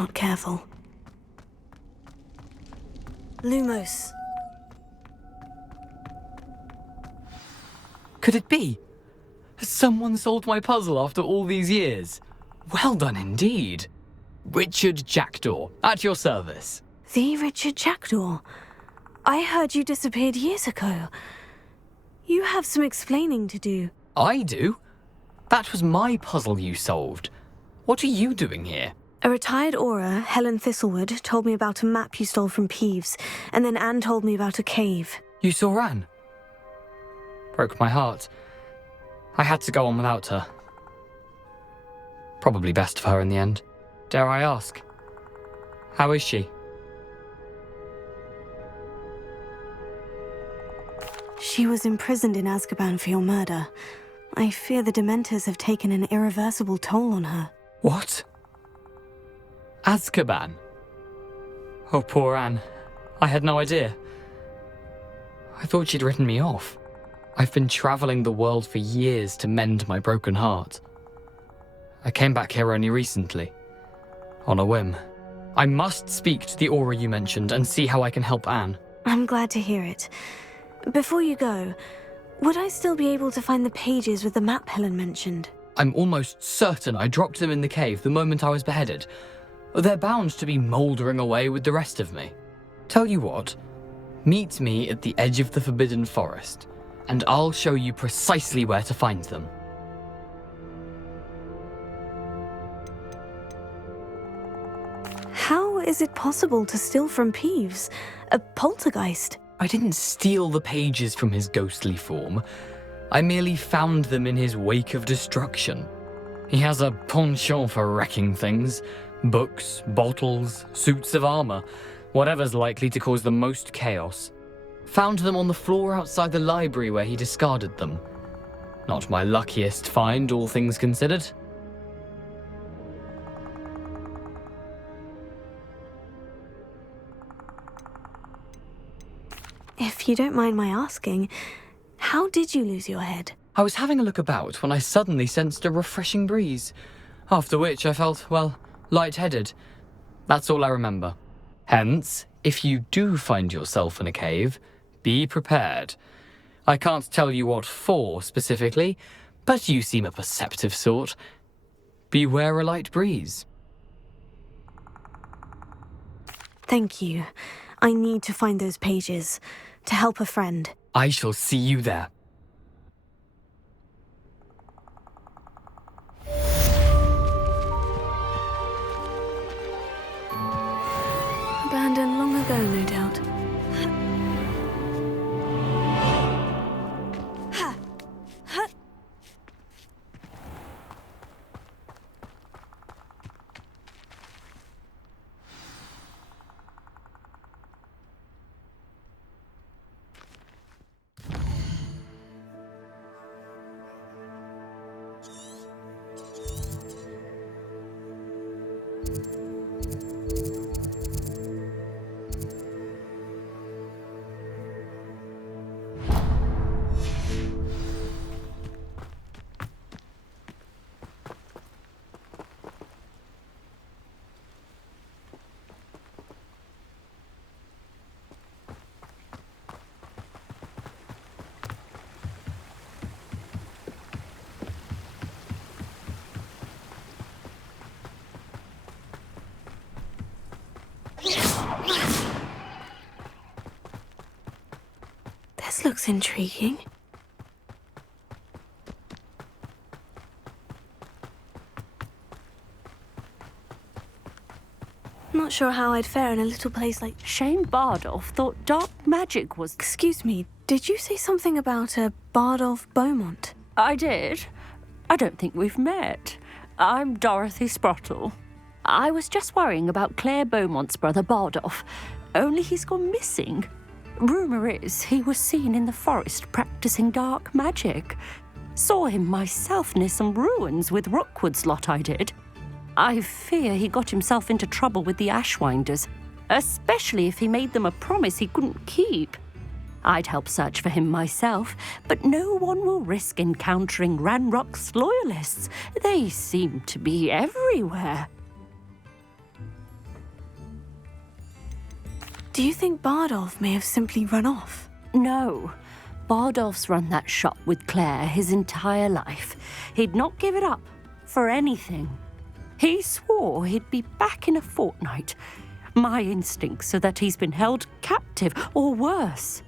not careful. Lumos. Could it be? Has someone solved my puzzle after all these years? Well done indeed. Richard Jackdaw, at your service. The Richard Jackdaw? I heard you disappeared years ago. You have some explaining to do. I do? That was my puzzle you solved. What are you doing here? A retired Aura, Helen Thistlewood, told me about a map you stole from Peeves, and then Anne told me about a cave. You saw Anne? Broke my heart. I had to go on without her. Probably best for her in the end. Dare I ask? How is she? She was imprisoned in Azkaban for your murder. I fear the Dementors have taken an irreversible toll on her. What? Azkaban? Oh, poor Anne. I had no idea. I thought she'd written me off. I've been travelling the world for years to mend my broken heart. I came back here only recently, on a whim. I must speak to the Aura you mentioned and see how I can help Anne. I'm glad to hear it. Before you go, would I still be able to find the pages with the map Helen mentioned? I'm almost certain I dropped them in the cave the moment I was beheaded. They're bound to be mouldering away with the rest of me. Tell you what, meet me at the edge of the Forbidden Forest, and I'll show you precisely where to find them. How is it possible to steal from Peeves? A poltergeist? I didn't steal the pages from his ghostly form. I merely found them in his wake of destruction. He has a penchant for wrecking things. Books, bottles, suits of armor, whatever's likely to cause the most chaos. Found them on the floor outside the library where he discarded them. Not my luckiest find, all things considered. If you don't mind my asking, how did you lose your head? I was having a look about when I suddenly sensed a refreshing breeze, after which I felt, well, lightheaded. That's all I remember. Hence, if you do find yourself in a cave, be prepared. I can't tell you what for specifically, but you seem a perceptive sort. Beware a light breeze. Thank you. I need to find those pages to help a friend. I shall see you there. Abandoned long ago, no doubt. This looks intriguing. Not sure how I'd fare in a little place like... Shane Bardolph thought dark magic was... Excuse me, did you say something about a Bardolph Beaumont? I did. I don't think we've met. I'm Dorothy Sprottle. I was just worrying about Claire Beaumont's brother Bardolph, only he's gone missing. Rumour is he was seen in the forest practicing dark magic. Saw him myself near some ruins with Rookwood's lot I did. I fear he got himself into trouble with the Ashwinders, especially if he made them a promise he couldn't keep. I'd help search for him myself, but no one will risk encountering Ranrock's loyalists. They seem to be everywhere. Do you think Bardolph may have simply run off? No. Bardolph's run that shop with Claire his entire life. He'd not give it up for anything. He swore he'd be back in a fortnight. My instincts are that he's been held captive, or worse.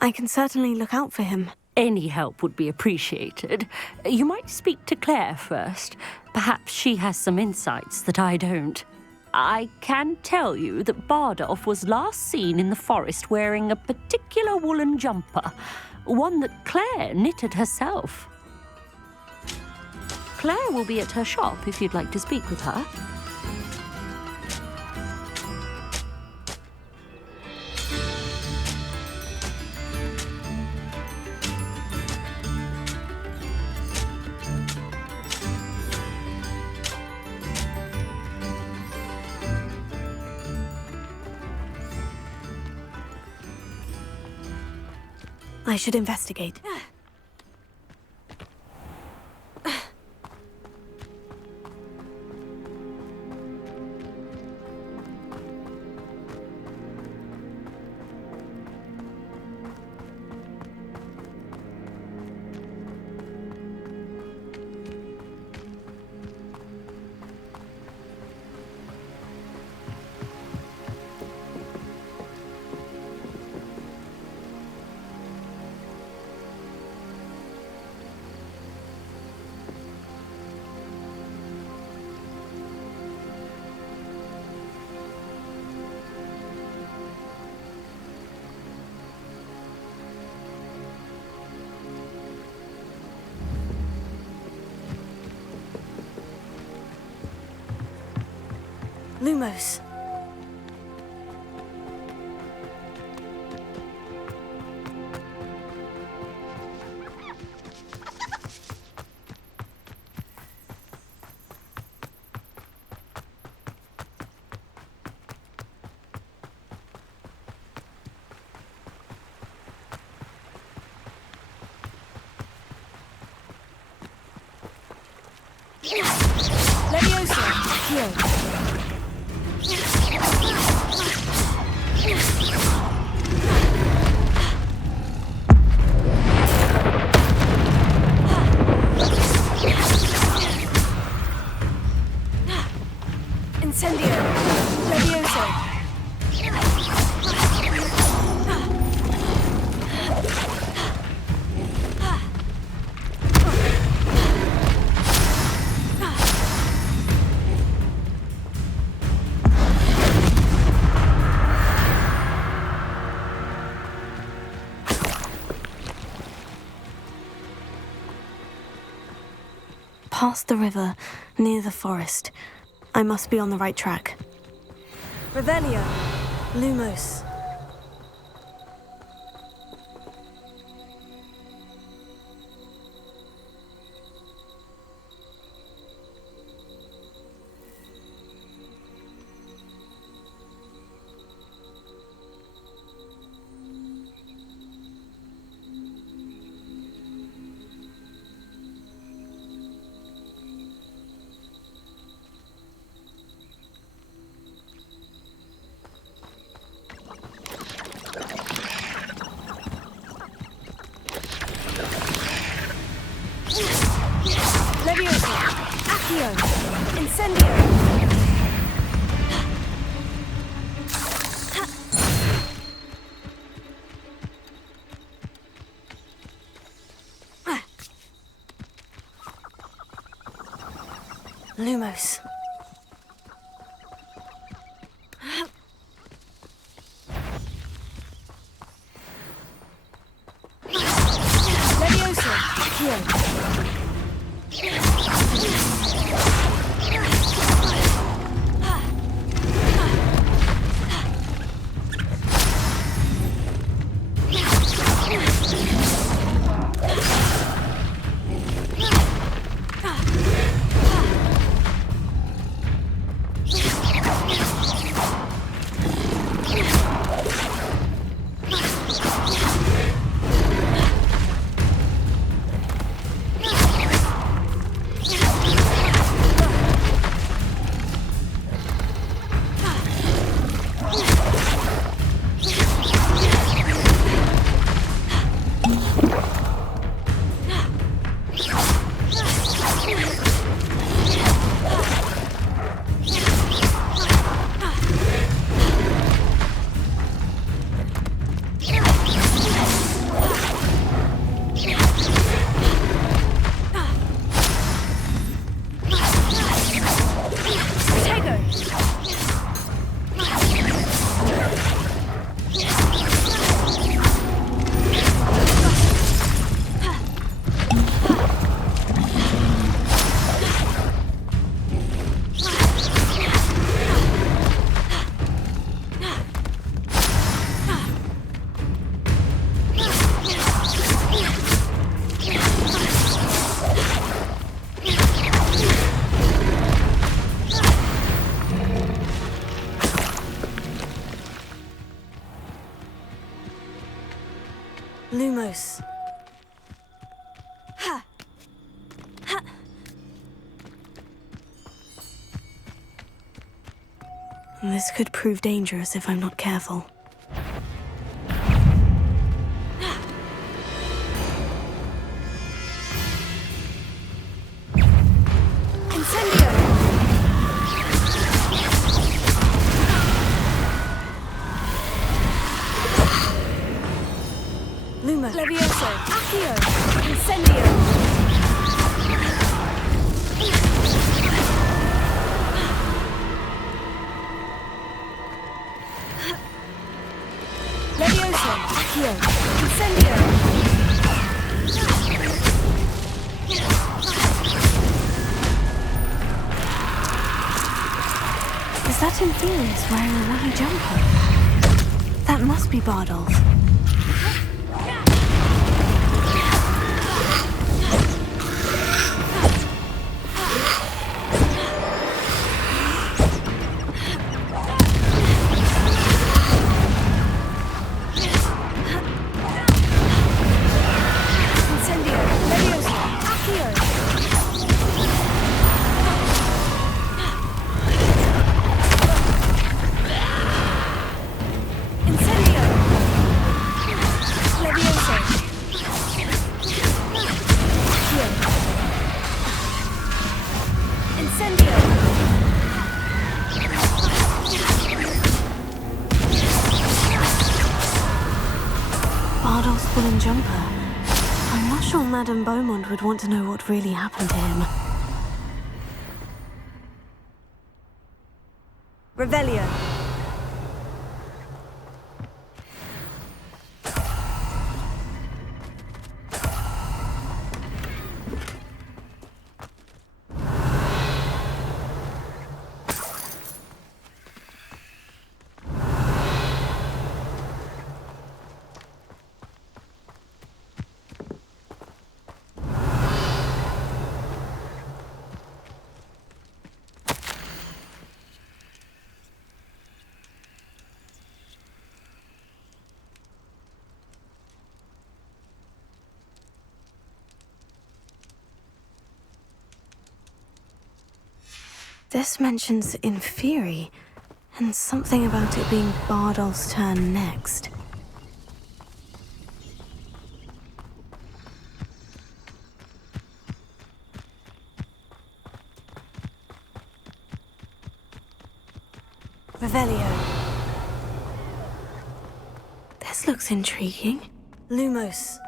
I can certainly look out for him. Any help would be appreciated. You might speak to Claire first. Perhaps she has some insights that I don't. I can tell you that Bardolph was last seen in the forest wearing a particular woolen jumper, one that Claire knitted herself. Claire will be at her shop if you'd like to speak with her. I should investigate. Lumos. Leviosa. Here. Incendio. Leviosa. Past the river, near the forest. I must be on the right track. Revelio. Lumos. Leviosa. Accio. Incendio. Lumos. Leviosa. Lumos. Ha! Ha! This could prove dangerous if I'm not careful. Lumos. Levioso. Accio. Incendio. Levioso. Accio. Incendio. Is that Inferius wearing a woolly jumper? That must be Bardolph. Bardolph's woolen jumper. I'm not sure Madame Beaumont would want to know what really happened to him. Revelio. This mentions Inferi, and something about it being Bardolph's turn next. Revelio. This looks intriguing. Lumos.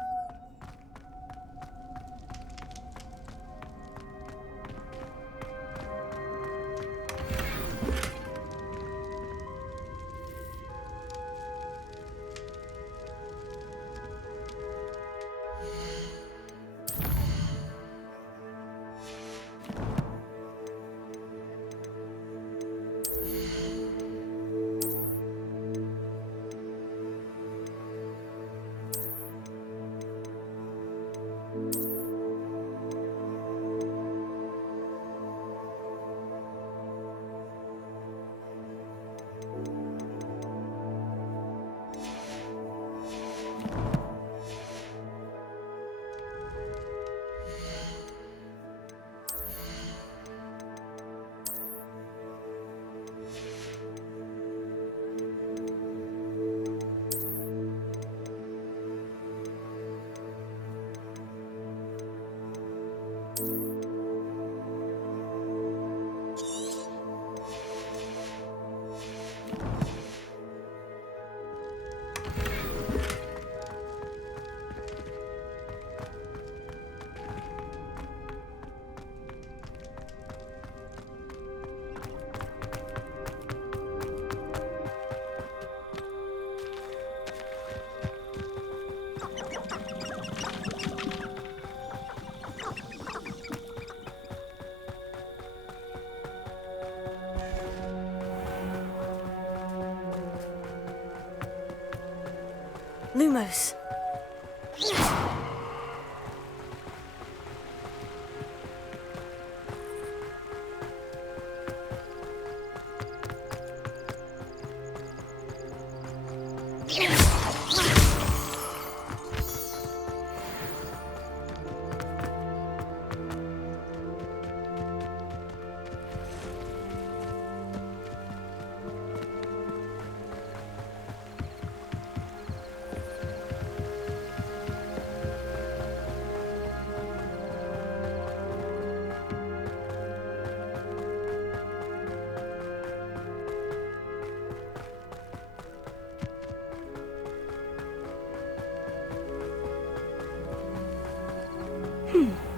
Lumos.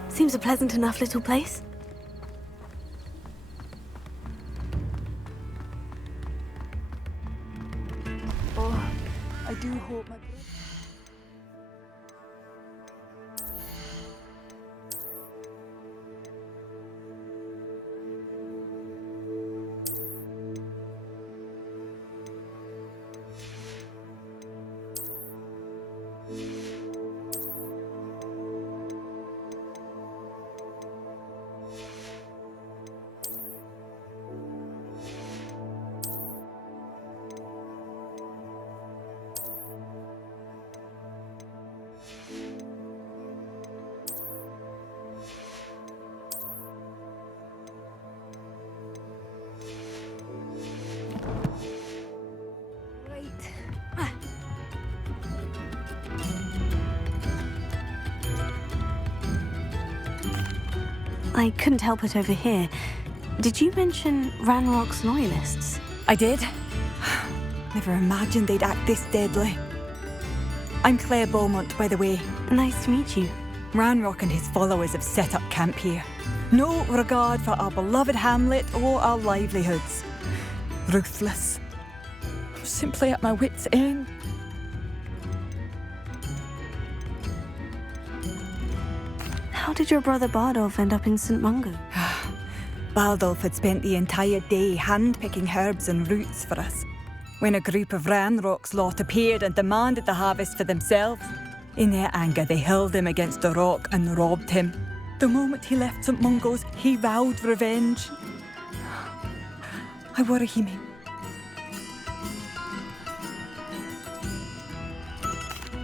Seems a pleasant enough little place. Oh, I do hope my... I couldn't help it over here. Did you mention Ranrock's loyalists? I did. Never imagined they'd act this deadly. I'm Claire Beaumont, by the way. Nice to meet you. Ranrock and his followers have set up camp here. No regard for our beloved hamlet or our livelihoods. Ruthless. I'm simply at my wits' end. How did your brother Bardolph end up in St. Mungo? Bardolph had spent the entire day hand-picking herbs and roots for us, when a group of Ranrock's lot appeared and demanded the harvest for themselves. In their anger, they hurled him against the rock and robbed him. The moment he left St. Mungo's, he vowed revenge. I worry he may...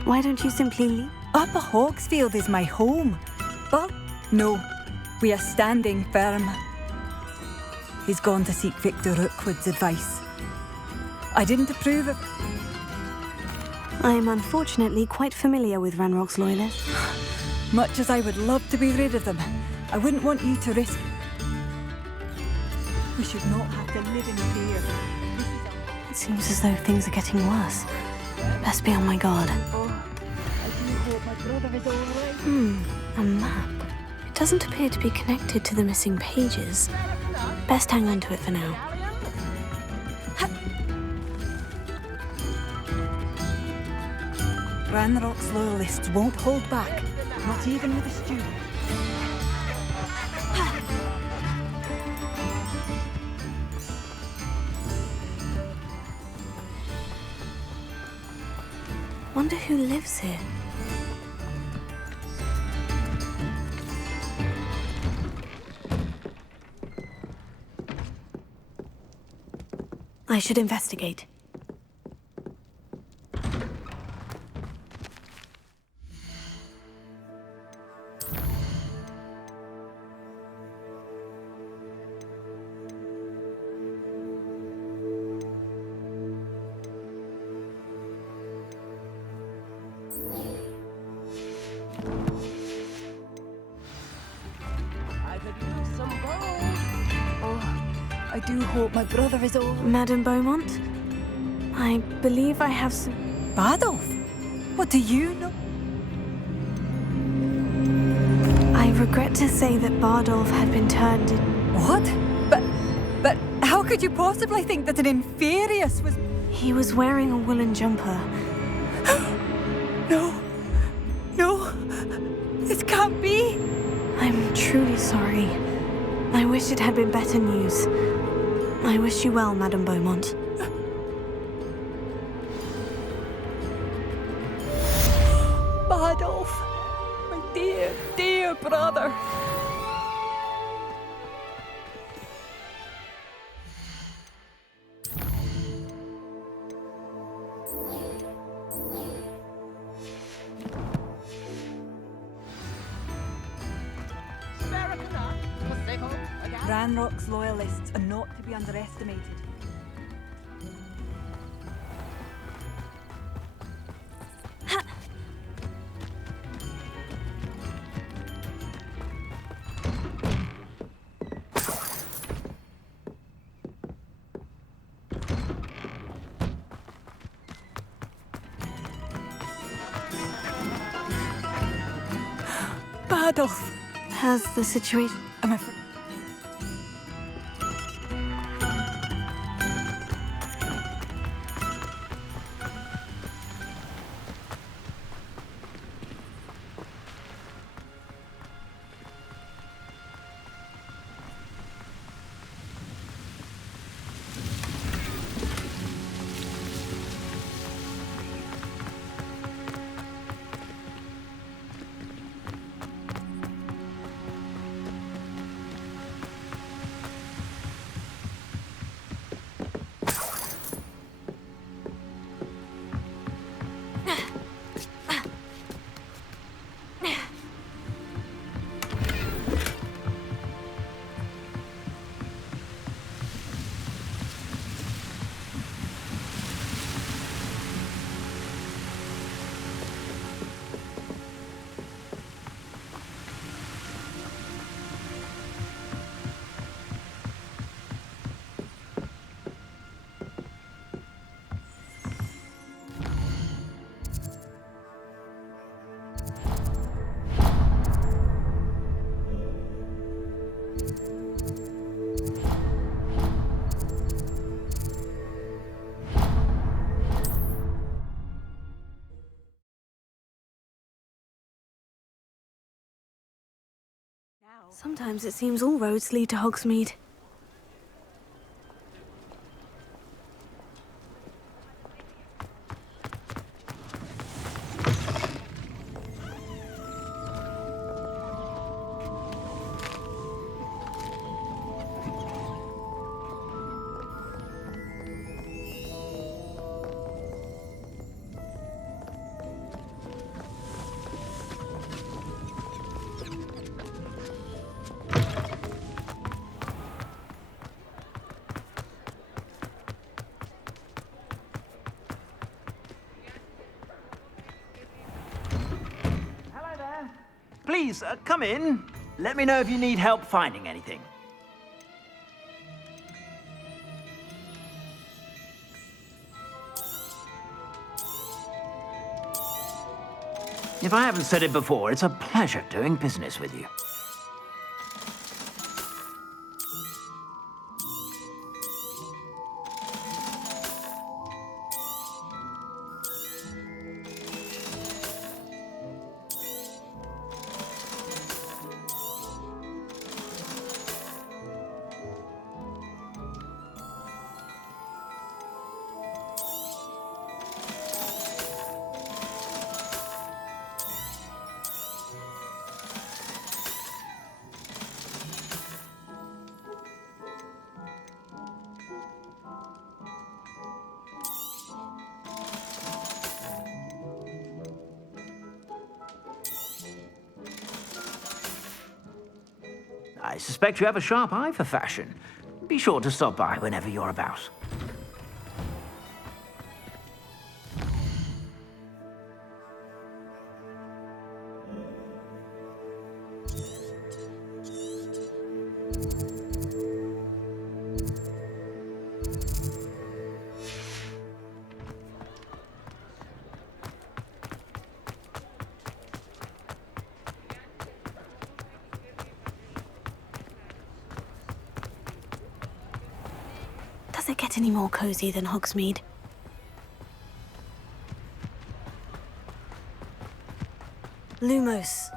Why don't you simply leave? Upper Hogsfield is my home. But no, we are standing firm. He's gone to seek Victor Rookwood's advice. I didn't approve of... I'm unfortunately quite familiar with Ranrock's loyalists. Much as I would love to be rid of them, I wouldn't want you to risk... We should not have to live in fear. It seems as though things are getting worse. Best be on my guard. Oh, I do hope my brother is all right. A map. It doesn't appear to be connected to the missing pages. Best hang on to it for now. Ranrock's loyalists won't hold back, not even with a student. Wonder who lives here. I should investigate. I do hope my brother is all... Madame Beaumont? I believe I have some... Bardolph? What do you know? I regret to say that Bardolph had been turned in... What? But how could you possibly think that an Inferius was... He was wearing a woolen jumper. No. This can't be. I'm truly sorry. I wish it had been better news. I wish you well, Madame Beaumont. Adolf, my dear, dear brother. Ranrock's loyalists are not to be underestimated. Adolf, How's the situation? I'm afraid. Sometimes it seems all roads lead to Hogsmeade. Please, come in. Let me know if you need help finding anything. If I haven't said it before, it's a pleasure doing business with you. I suspect you have a sharp eye for fashion. Be sure to stop by whenever you're about. Does it get any more cozy than Hogsmeade? Lumos.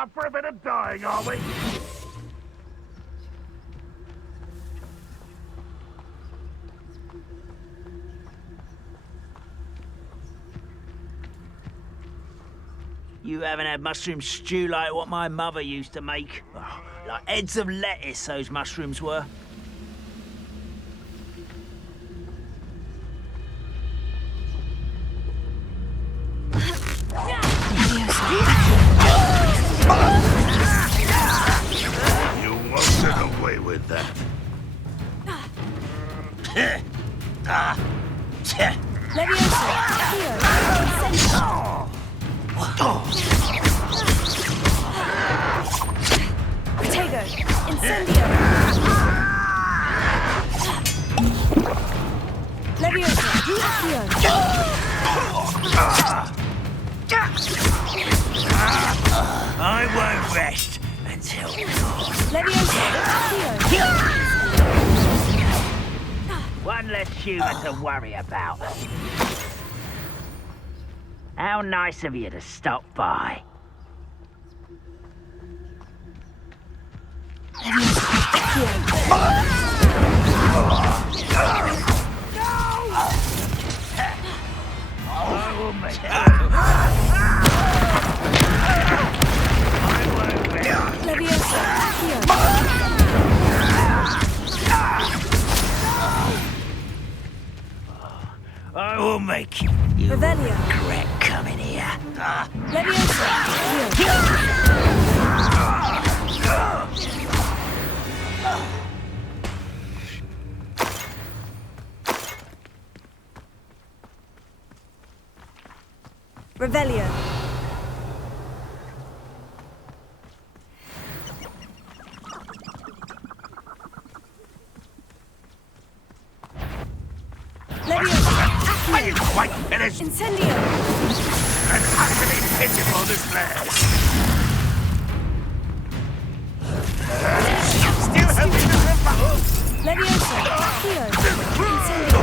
Up for a bit of dying, are we? You haven't had mushroom stew like what my mother used to make. Oh, like heads of lettuce, those mushrooms were. You won't get away with that. Protego, incendio. Leviosa, accio. I won't rest until... Leviosa, accio. One less human to worry about. How nice of you to stop by. I will make Leviosa, accio. I will make you Revelio. regret coming here. Leviosa, accio. Revelio. Leviosa, Are you quite finished? incendio. An utterly pitiful display. Still having to survive. Leviosa, accio. Incendio.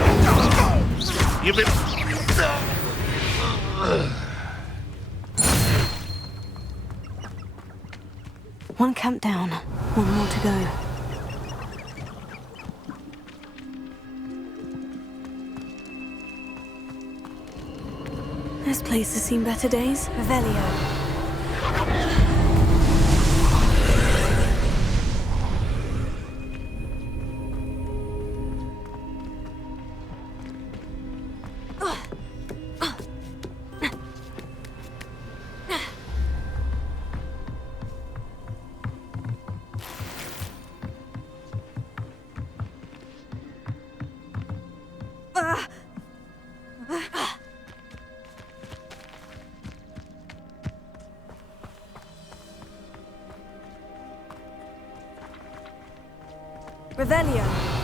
You've been... One camp down, one more to go. This place has seen better days. Revelio. Revelio.